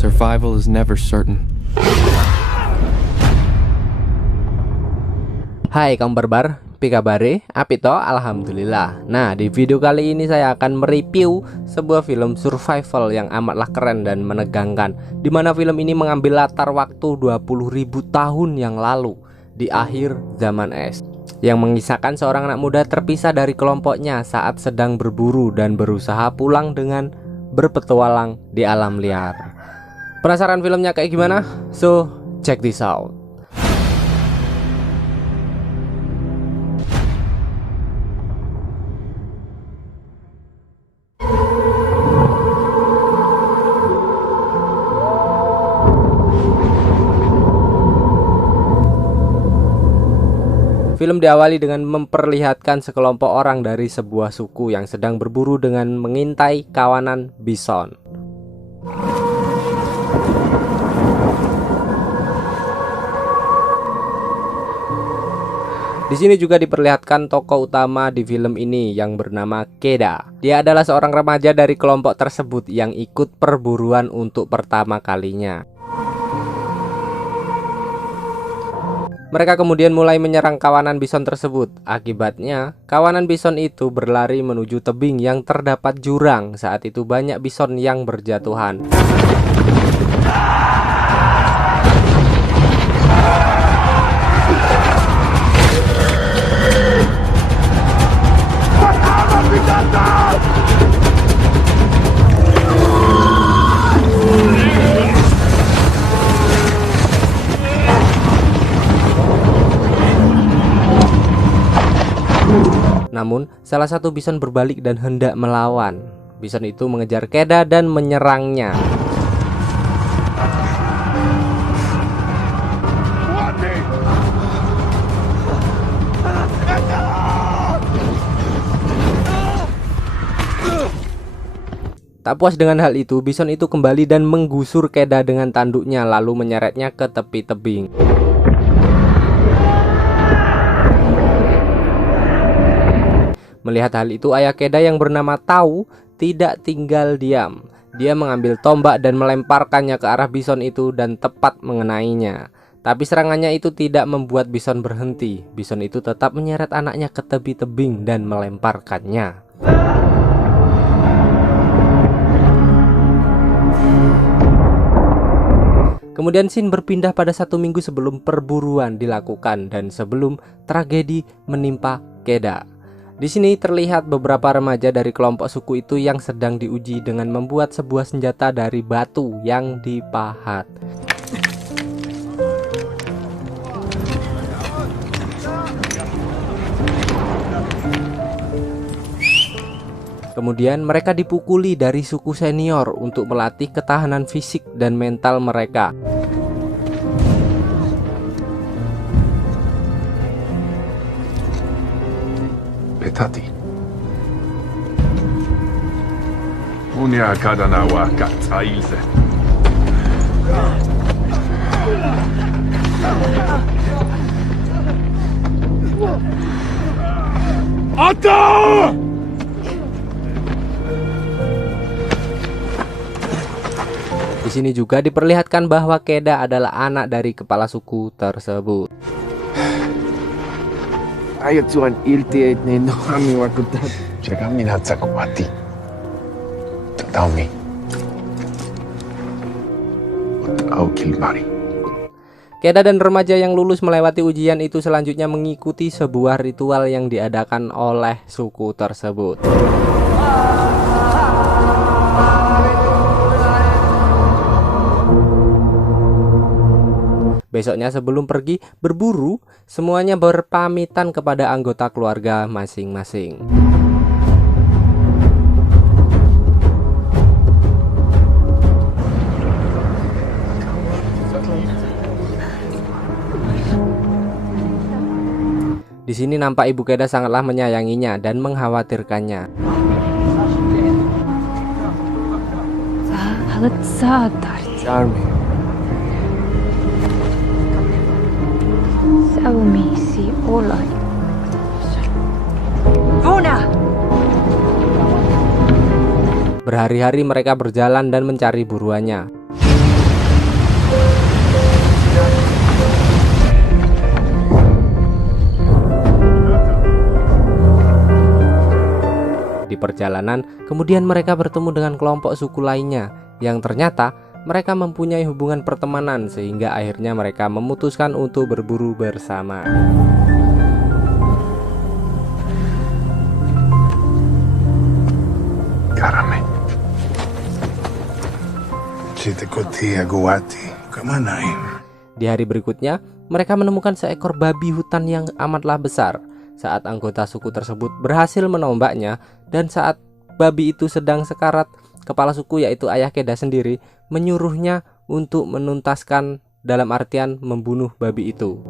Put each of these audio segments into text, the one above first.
Survival is never certain. Hai kaum barbar, pikabare, apito, alhamdulillah. Nah, di video kali ini saya akan mereview sebuah film survival yang amatlah keren dan menegangkan, dimana film ini mengambil latar waktu 20.000 tahun yang lalu, di akhir zaman es, yang mengisahkan seorang anak muda terpisah dari kelompoknya saat sedang berburu dan berusaha pulang dengan berpetualang di alam liar. Penasaran filmnya kayak gimana? So, check this out. Film diawali dengan memperlihatkan sekelompok orang dari sebuah suku yang sedang berburu dengan mengintai kawanan bison. Di sini juga diperlihatkan tokoh utama di film ini yang bernama Keda. Dia adalah seorang remaja dari kelompok tersebut yang ikut perburuan untuk pertama kalinya. Mereka kemudian mulai menyerang kawanan bison tersebut. Akibatnya, kawanan bison itu berlari menuju tebing yang terdapat jurang. Saat itu banyak bison yang berjatuhan. Namun, salah satu bison berbalik dan hendak melawan. Bison itu mengejar Keda dan menyerangnya. Tak puas dengan hal itu, bison itu kembali dan menggusur Keda dengan tanduknya, lalu menyeretnya ke tepi tebing. Melihat hal itu, ayah Keda yang bernama Tau tidak tinggal diam. Dia mengambil tombak dan melemparkannya ke arah bison itu dan tepat mengenainya. Tapi serangannya itu tidak membuat bison berhenti. Bison itu tetap menyeret anaknya ke tepi tebing dan melemparkannya. Kemudian scene berpindah pada 1 minggu sebelum perburuan dilakukan dan sebelum tragedi menimpa Keda. Di sini terlihat beberapa remaja dari kelompok suku itu yang sedang diuji dengan membuat sebuah senjata dari batu yang dipahat. Kemudian mereka dipukuli dari suku senior untuk melatih ketahanan fisik dan mental mereka. Petati. Unia kadana wa kataize. Ata! Di sini juga diperlihatkan bahwa Keda adalah anak dari kepala suku tersebut. Ayo tuan ilti no kami wakutat. Jaga minat sakuati. Taumi. Au kilmari. Keda dan remaja yang lulus melewati ujian itu selanjutnya mengikuti sebuah ritual yang diadakan oleh suku tersebut. Besoknya sebelum pergi berburu, semuanya berpamitan kepada anggota keluarga masing-masing. Di sini nampak ibu Keda sangatlah menyayanginya dan mengkhawatirkannya. Charming. Berhari-hari mereka berjalan dan mencari buruannya. Di perjalanan, kemudian mereka bertemu dengan kelompok suku lainnya yang ternyata mereka mempunyai hubungan pertemanan sehingga akhirnya mereka memutuskan untuk berburu bersama. Carame. Siete coti aguati. Kemana ini? Di hari berikutnya, mereka menemukan seekor babi hutan yang amatlah besar. Saat anggota suku tersebut berhasil menombaknya, dan saat babi itu sedang sekarat, kepala suku yaitu ayah Keda sendiri menyuruhnya untuk menuntaskan, dalam artian membunuh babi itu.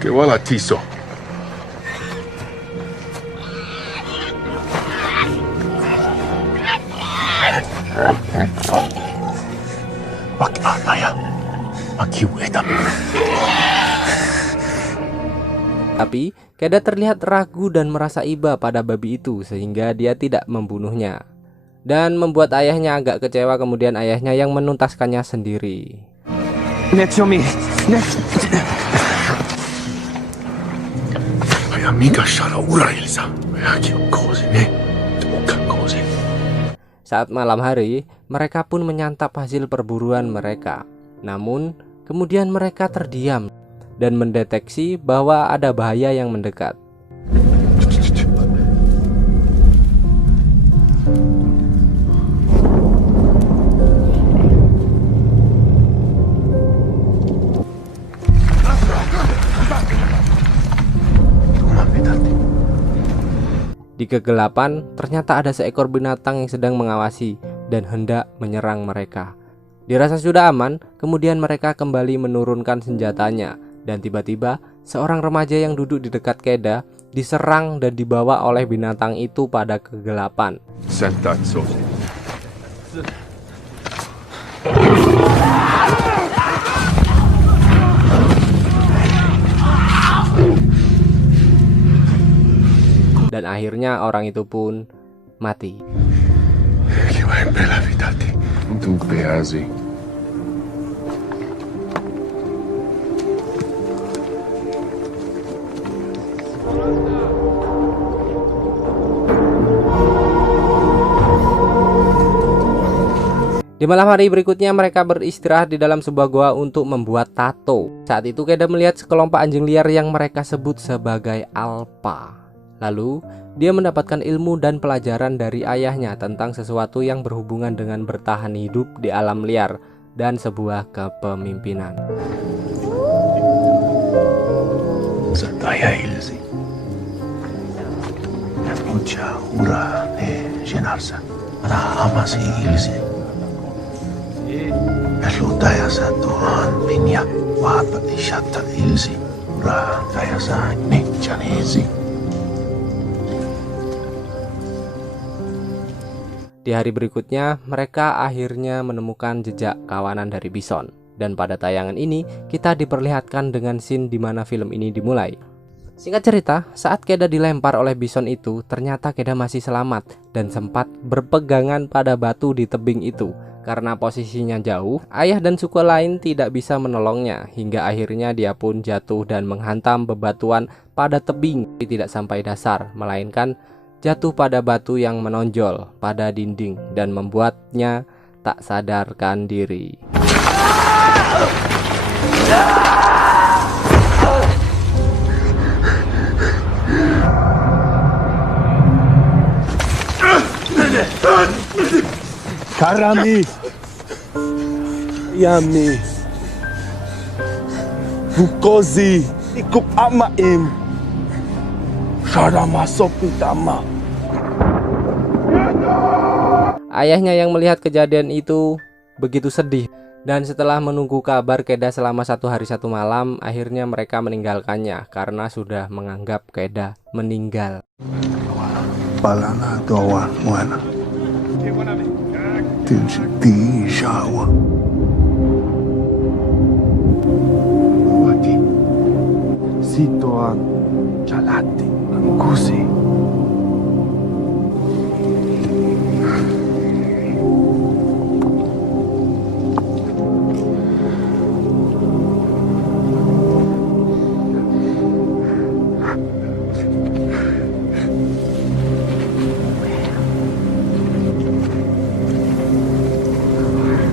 Que wala tiso. Wak anaya. Makiweda. Tapi Keda terlihat ragu dan merasa iba pada babi itu sehingga dia tidak membunuhnya, dan membuat ayahnya agak kecewa. Kemudian ayahnya yang menuntaskannya sendiri. Netsomi. Ay amiga shara ura ilsa. Ayaki koze ne. Bukan koze. Saat malam hari, mereka pun menyantap hasil perburuan mereka. Namun kemudian mereka terdiam dan mendeteksi bahwa ada bahaya yang mendekat. Di kegelapan, ternyata ada seekor binatang yang sedang mengawasi dan hendak menyerang mereka. Dirasa sudah aman, kemudian mereka kembali menurunkan senjatanya. Dan tiba-tiba, seorang remaja yang duduk di dekat Keda diserang dan dibawa oleh binatang itu pada kegelapan. Sentatsu. Dan akhirnya orang itu pun mati. Che vai bella vitati. Dunque asi. Di malam hari berikutnya mereka beristirahat di dalam sebuah goa untuk membuat tato. Saat itu Keda melihat sekelompok anjing liar yang mereka sebut sebagai alpa. Lalu dia mendapatkan ilmu dan pelajaran dari ayahnya tentang sesuatu yang berhubungan dengan bertahan hidup di alam liar dan sebuah kepemimpinan. Zataya ilsi. Mucha ura llenarsa. Para amasi ilsi. Pelutaya sa tuhan minyak wapa isyata ilsi. Ura kaya sa nekjanesi. Di hari berikutnya, mereka akhirnya menemukan jejak kawanan dari bison. Dan pada tayangan ini, kita diperlihatkan dengan scene di mana film ini dimulai. Singkat cerita, saat Keda dilempar oleh bison itu, ternyata Keda masih selamat dan sempat berpegangan pada batu di tebing itu. Karena posisinya jauh, ayah dan suku lain tidak bisa menolongnya, hingga akhirnya dia pun jatuh dan menghantam bebatuan pada tebing. Tidak sampai dasar, melainkan jatuh pada batu yang menonjol pada dinding dan membuatnya tak sadarkan diri. Karami Yami Bukozi Ikup Amaim Sarama Sopitama. Ayahnya yang melihat kejadian itu begitu sedih. Dan setelah menunggu kabar Keda selama 1 hari 1 malam, akhirnya mereka meninggalkannya karena sudah menganggap Keda meninggal. Palana doa muana. Tinsi shawa. Wati. Situan Jalati Kusi.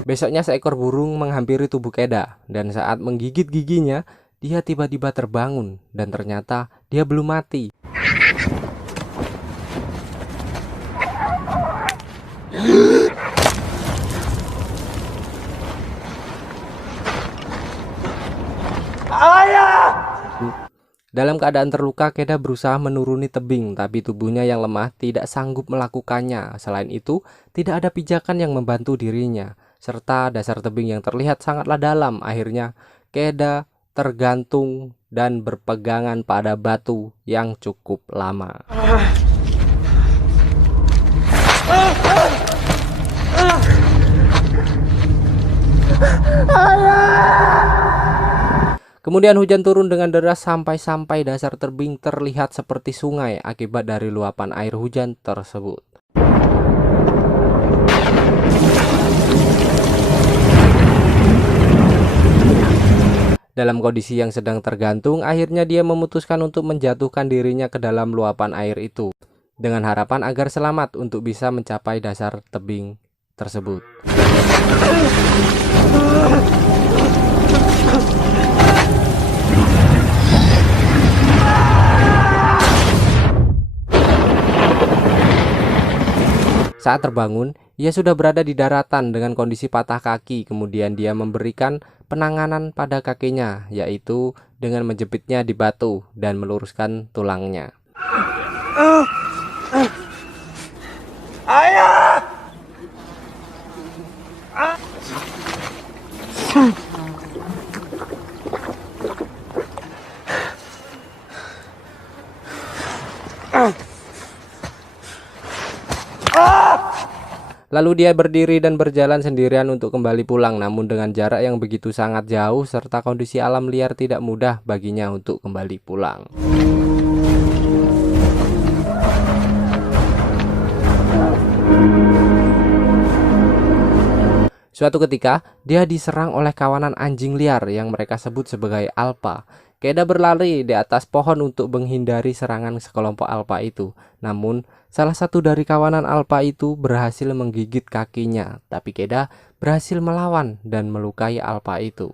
Besoknya seekor burung menghampiri tubuh Keda, dan saat menggigit giginya, dia tiba-tiba terbangun dan ternyata dia belum mati. Dalam keadaan terluka, Keda berusaha menuruni tebing, tapi tubuhnya yang lemah tidak sanggup melakukannya. Selain itu, tidak ada pijakan yang membantu dirinya, serta dasar tebing yang terlihat sangatlah dalam. Akhirnya, Keda tergantung dan berpegangan pada batu yang cukup lama. Kemudian hujan turun dengan deras sampai dasar tebing terlihat seperti sungai akibat dari luapan air hujan tersebut. Dalam kondisi yang sedang tergantung, akhirnya dia memutuskan untuk menjatuhkan dirinya ke dalam luapan air itu, dengan harapan agar selamat untuk bisa mencapai dasar tebing tersebut. Saat terbangun, ia sudah berada di daratan dengan kondisi patah kaki. Kemudian dia memberikan penanganan pada kakinya, yaitu dengan menjepitnya di batu dan meluruskan tulangnya. Ayah! Lalu dia berdiri dan berjalan sendirian untuk kembali pulang, namun dengan jarak yang begitu sangat jauh serta kondisi alam liar tidak mudah baginya untuk kembali pulang. Suatu ketika, dia diserang oleh kawanan anjing liar yang mereka sebut sebagai alpa. Keda berlari di atas pohon untuk menghindari serangan sekelompok alpa itu. Namun, salah satu dari kawanan alpa itu berhasil menggigit kakinya, tapi Keda berhasil melawan dan melukai alpa itu.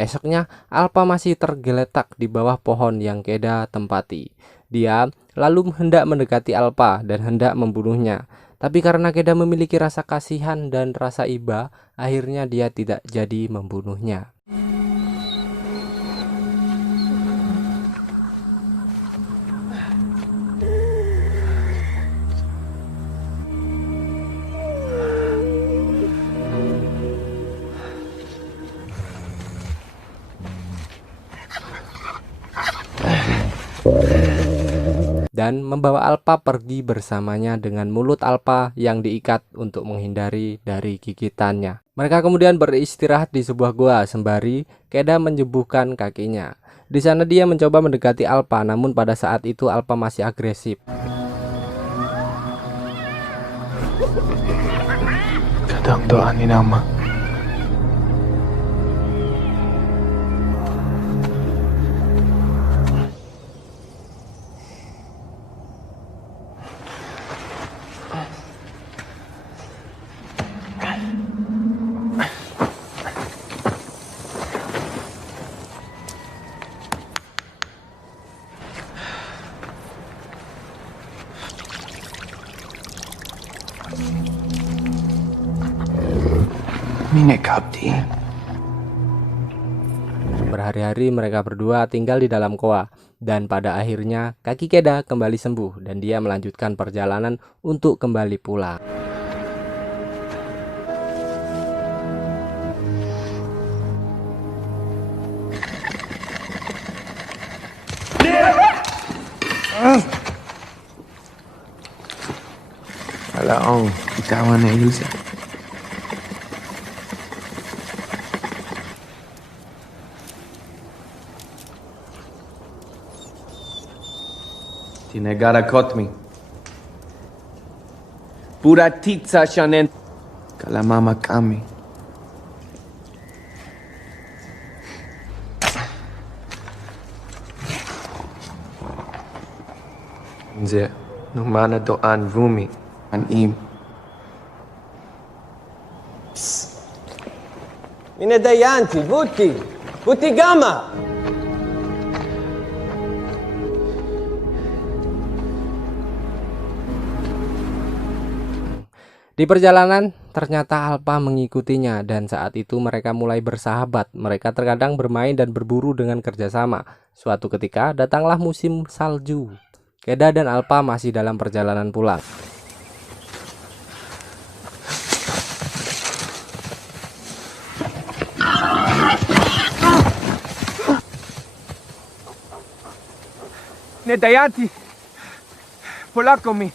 Esoknya, alpa masih tergeletak di bawah pohon yang Keda tempati. Dia lalu hendak mendekati alpa dan hendak membunuhnya. Tapi karena Keda memiliki rasa kasihan dan rasa iba, akhirnya dia tidak jadi membunuhnya. Dan membawa alpa pergi bersamanya dengan mulut alpa yang diikat untuk menghindari dari gigitannya. Mereka kemudian beristirahat di sebuah gua sembari Keda menyembuhkan kakinya. Di sana dia mencoba mendekati alpa, namun pada saat itu alpa masih agresif. Kadang doa ni nama. Minek Abdi. Berhari-hari mereka berdua tinggal di dalam goa, dan pada akhirnya kaki Keda kembali sembuh dan dia melanjutkan perjalanan untuk kembali pulang. Alah, kita awan na ilusa. Di negara Kotmi. Buratitsa Shanen. Kala mama kami. Nze, numana doan vumi. An-im. Minadayanti, Buti! Buti Gama! Di perjalanan, ternyata Alpa mengikutinya dan saat itu mereka mulai bersahabat. Mereka terkadang bermain dan berburu dengan kerjasama. Suatu ketika, datanglah musim salju. Keda dan Alpa masih dalam perjalanan pulang. Nedayanti. Polakomi.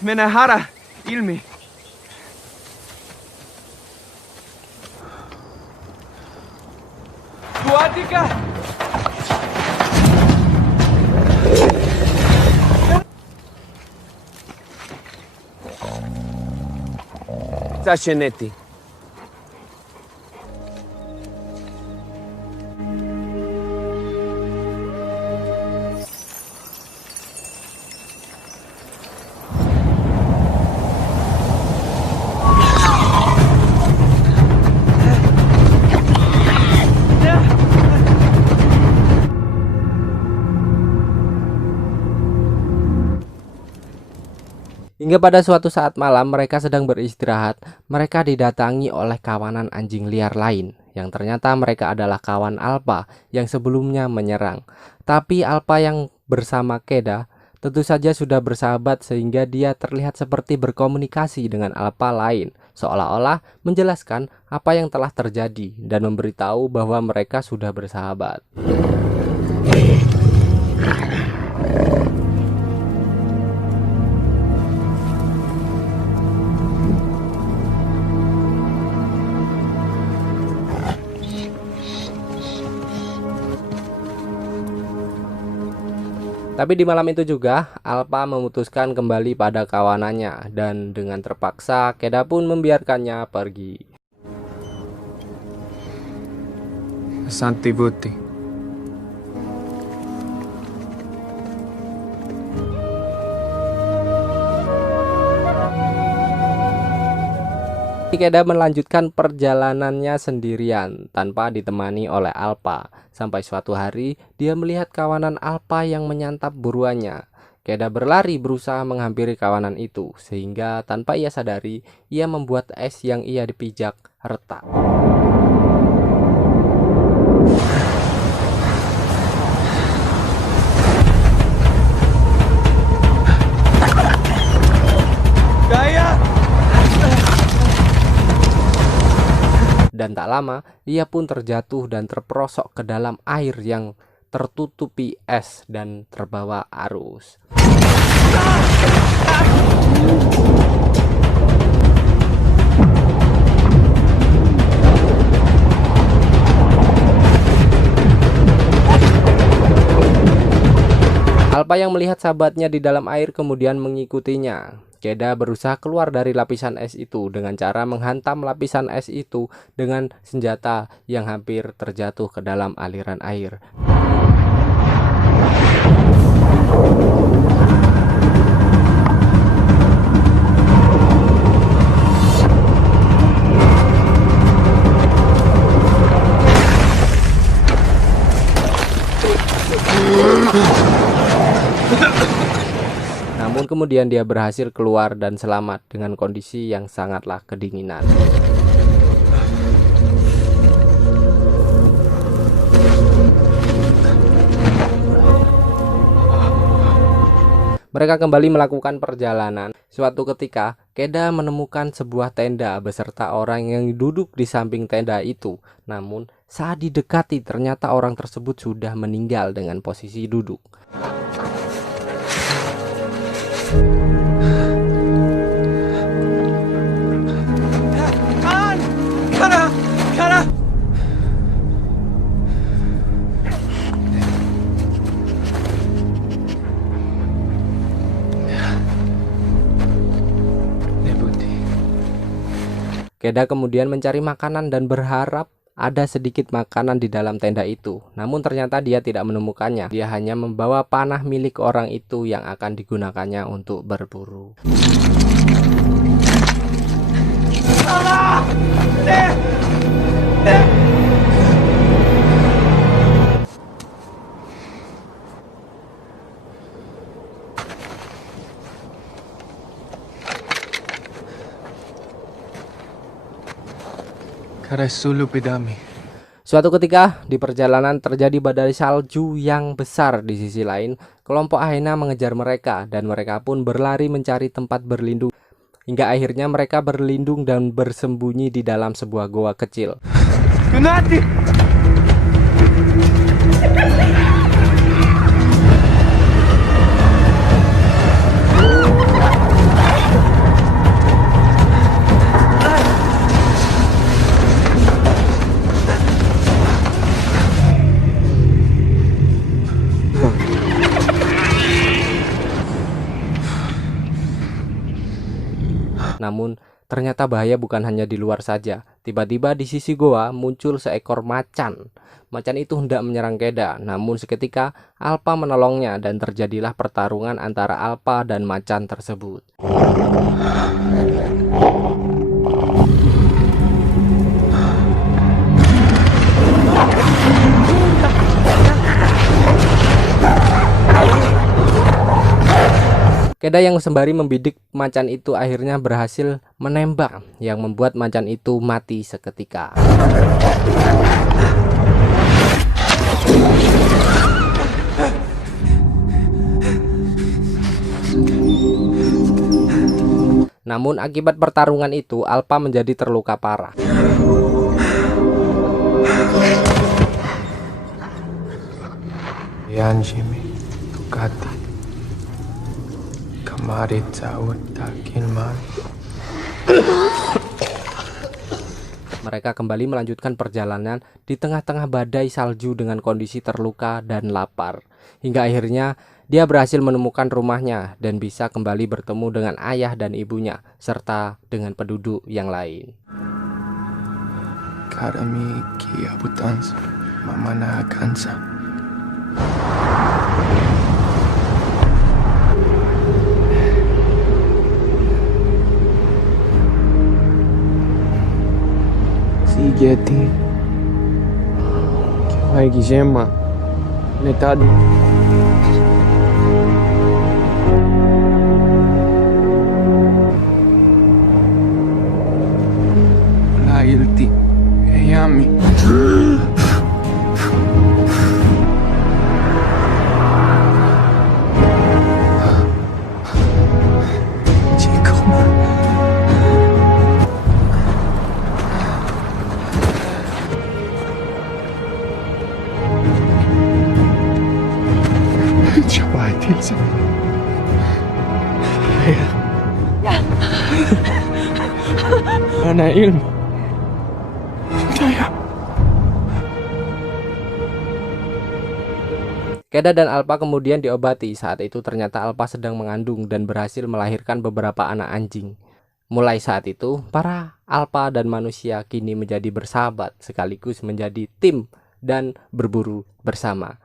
Menahara. Ilmi. Buatika. Sashenetti. Hingga pada suatu saat malam mereka sedang beristirahat, mereka didatangi oleh kawanan anjing liar lain yang ternyata mereka adalah kawan Alpa yang sebelumnya menyerang. Tapi Alpa yang bersama Keda tentu saja sudah bersahabat sehingga dia terlihat seperti berkomunikasi dengan Alpa lain, seolah-olah menjelaskan apa yang telah terjadi dan memberitahu bahwa mereka sudah bersahabat. Tapi di malam itu juga, Alpa memutuskan kembali pada kawanannya dan dengan terpaksa Keda pun membiarkannya pergi. Santi Buti. Keda melanjutkan perjalanannya sendirian tanpa ditemani oleh Alpa. Sampai suatu hari dia melihat kawanan Alpa yang menyantap buruannya. Keda berlari berusaha menghampiri kawanan itu sehingga tanpa ia sadari ia membuat es yang ia dipijak retak. Dan tak lama, ia pun terjatuh dan terperosok ke dalam air yang tertutupi es dan terbawa arus. Alpa yang melihat sahabatnya di dalam air kemudian mengikutinya. Keda berusaha keluar dari lapisan es itu dengan cara menghantam lapisan es itu dengan senjata yang hampir terjatuh ke dalam aliran air. Namun kemudian dia berhasil keluar dan selamat dengan kondisi yang sangatlah kedinginan. Mereka kembali melakukan perjalanan. Suatu ketika, Keda menemukan sebuah tenda beserta orang yang duduk di samping tenda itu. Namun, saat didekati ternyata orang tersebut sudah meninggal dengan posisi duduk. Keda kemudian mencari makanan dan berharap ada sedikit makanan di dalam tenda itu. Namun ternyata dia tidak menemukannya. Dia hanya membawa panah milik orang itu yang akan digunakannya untuk berburu. Karasulu pedami. Suatu ketika di perjalanan terjadi badai salju yang besar. Di sisi lain, kelompok Aina mengejar mereka dan mereka pun berlari mencari tempat berlindung. Hingga akhirnya mereka berlindung dan bersembunyi di dalam sebuah goa kecil. Kunati! Namun ternyata bahaya bukan hanya di luar saja. Tiba-tiba di sisi goa muncul seekor macan. Macan itu hendak menyerang Keda, namun seketika Alpa menolongnya dan terjadilah pertarungan antara Alpa dan macan tersebut. Keda yang sembari membidik macan itu akhirnya berhasil menembak yang membuat macan itu mati seketika. Namun akibat pertarungan itu Alpa menjadi terluka parah. Yanjimi, Tukati, Kamarit Zawut Takilman. Mereka kembali melanjutkan perjalanan di tengah-tengah badai salju dengan kondisi terluka dan lapar. Hingga akhirnya dia berhasil menemukan rumahnya dan bisa kembali bertemu dengan ayah dan ibunya serta dengan penduduk yang lain. Karami Kiabutans, Mamana Kansa. Sigeti Kiwai Gijema Netad Lailti. Eyami. Coba Tilsa. Mana ilmu? Keda dan Alpa kemudian diobati. Saat itu ternyata Alpa sedang mengandung dan berhasil melahirkan beberapa anak anjing. Mulai saat itu, para Alpa dan manusia kini menjadi bersahabat sekaligus menjadi tim dan berburu bersama.